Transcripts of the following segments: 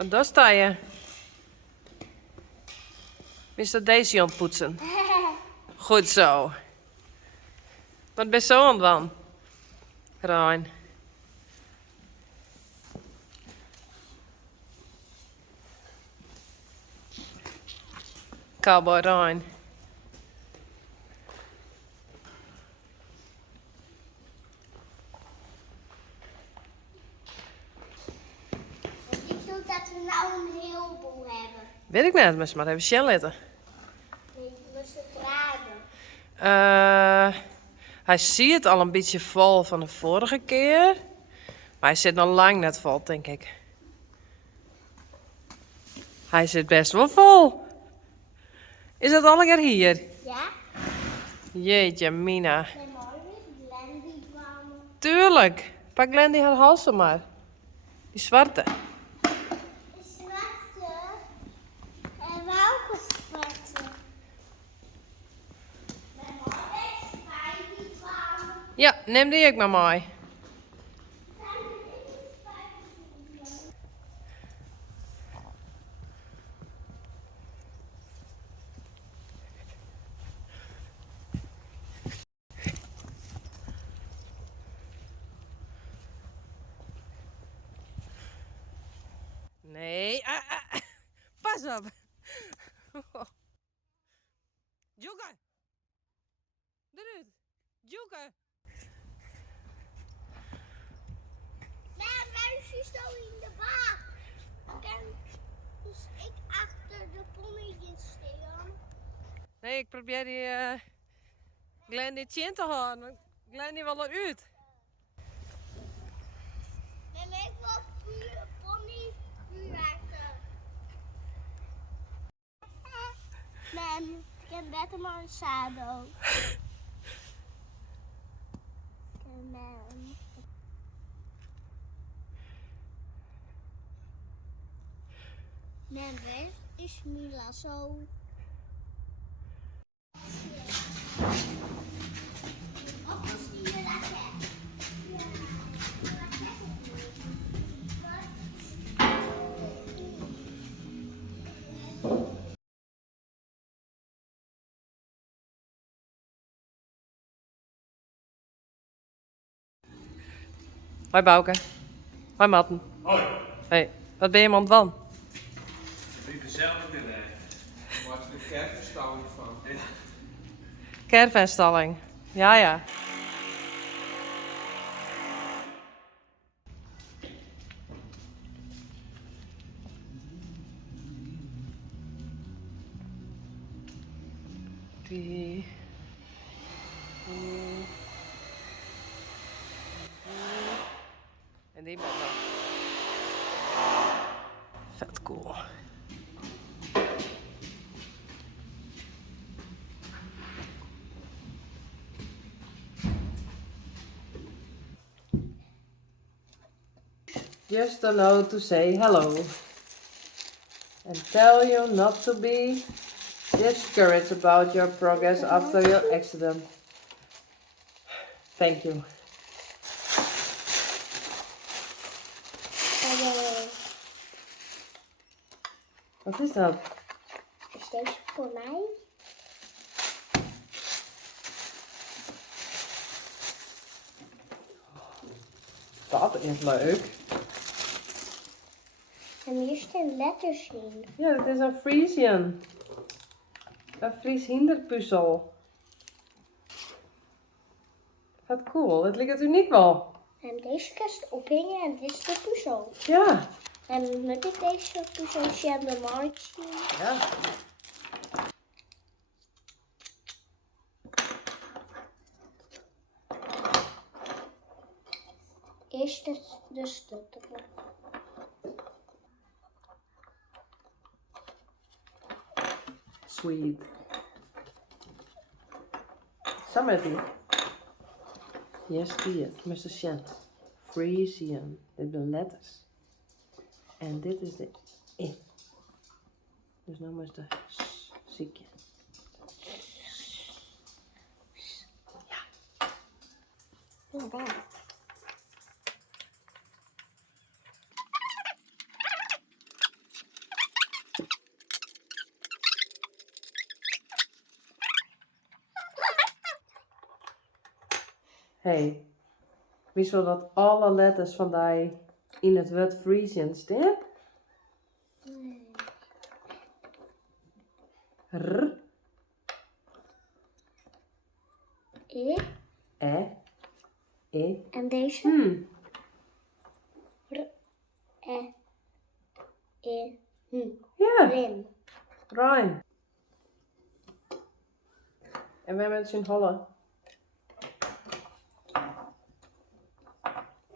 Want daar sta je. Is dat deze aan het poetsen? Goed zo. Wat ben je zo aan het doen? Rijn. Cowboy Rijn. Ik denk dat we nou een heleboel hebben. Weet ik net, maar even Shell letten. Nee, je moest het raden. Hij ziet het al een beetje vol van de vorige keer. Maar hij zit nog lang net vol, denk ik. Hij zit best wel vol. Is dat alle keer hier? Ja? Jeetje, Mina. En morgen is Glendy kwamen. Tuurlijk. Pak Glendy haar halsen maar. Die zwarte. De zwarte. En welke zwarte? Mijn morgen is die kwamen. Ja, neem die ik maar mee. Nee, pas op. Joeken. Eruit. Joeken. Mijn muisje is zo in de baan. Dus ik achter de ponnetjes staan. Nee, ik probeer die Glendy chin te houden. Want Glendy wil eruit. En ik wil puur pony buurwachten. Man, ik heb net maar een sado. Man. Man, waar is Mila zo? Of is die een raket? Hoi Bouke. Hoi Matten. Hoi, Hey, wat ben je aan het doen? wie gezellig in hè? Waar is de kerkverstalling van? Caravanstalling. Ja, ja. Die. En die met nog. Vet cool. Just a note to say hello. And tell you not to be discouraged about your progress after your accident. Thank you. Wat is dat? Is deze voor mij? Dat is leuk. En hier staan letters in. Ja, dat is een Frisian. Een Fries hinderpuzzel. Wat cool, het lijkt uniek wel. En deze kast ophangen en dit is de puzzel. Ja. En moet ik deze puzzeltje aan de markt zien? Ja. Eerst de stutten. Sweet. Samedi. Yes, die het. Mr. Shant. Frisian. Dit zijn letters. En dit is de E. Dus nou moest de ziekje. Ja. Hey, wie zou dat alle letters van die in het woord Frisian staan? R, E. E. En deze? R, E, Ja, Rin. Rijn. En wij met z'n hollen.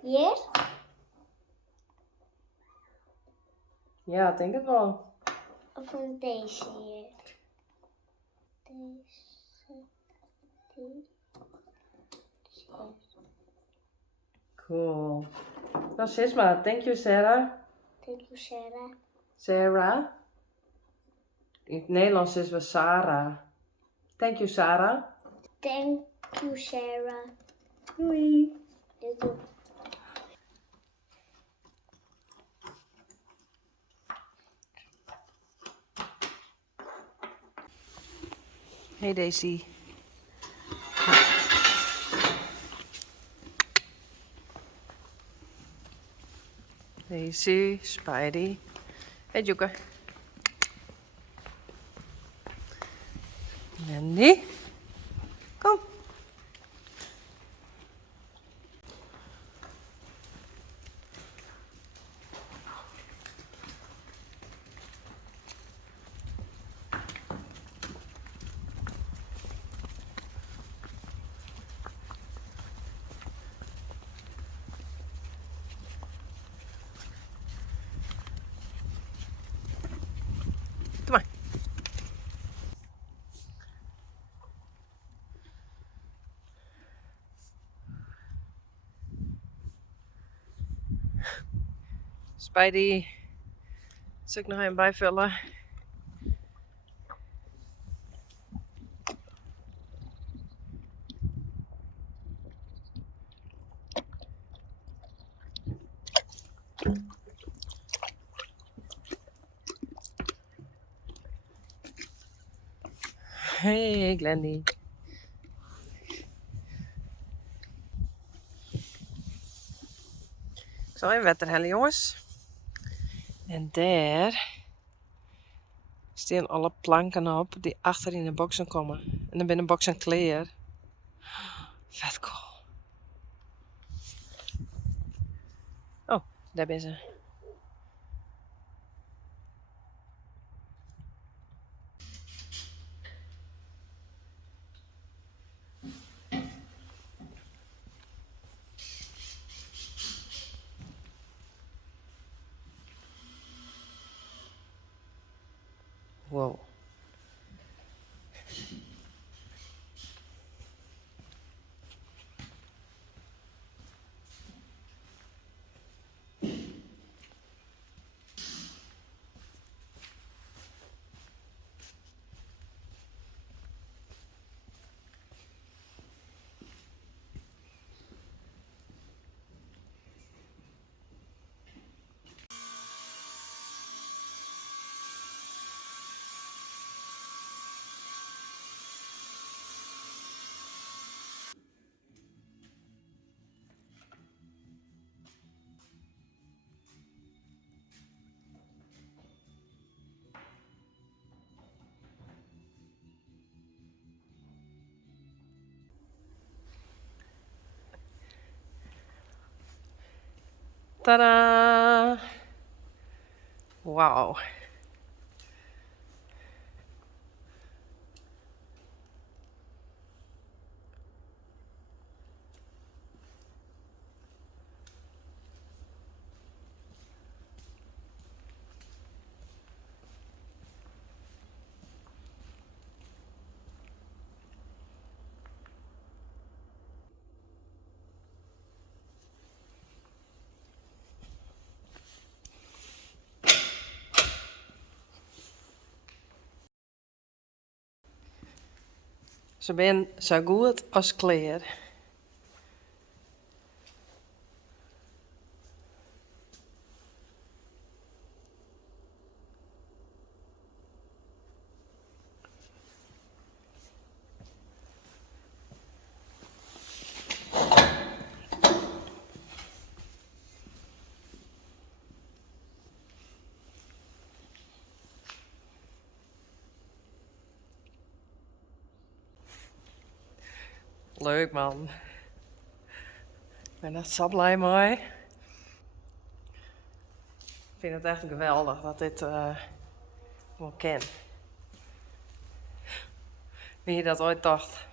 Hier? Ja, ik denk het wel. Of een deze hier? Deze. Cool. Nou, sis maar. Thank you, Sarah. Thank you, Sarah. Sarah. In het Nederlands is we Sarah. Thank you, Sarah. Thank you, Sarah. Doei. Dit doe. Hey Daisy. Daisy, Spidey. Hey Joker. Mandy. Kom. Doe maar. Spidey. Zal ik nog een bijvullen? Hey Glendy. Ik zal even wetter hellen, jongens. En daar staan alle planken op die achter in de boxen komen. En dan binnen boxen kleer. Vet cool. Oh, daar ben ze. Wow. Tada! Wauw. Ze ben zo goed als klaar. Leuk man. Ik ben echt zo blij mee. Ik vind het echt geweldig dat dit gewoon kan. Wie je dat ooit dacht.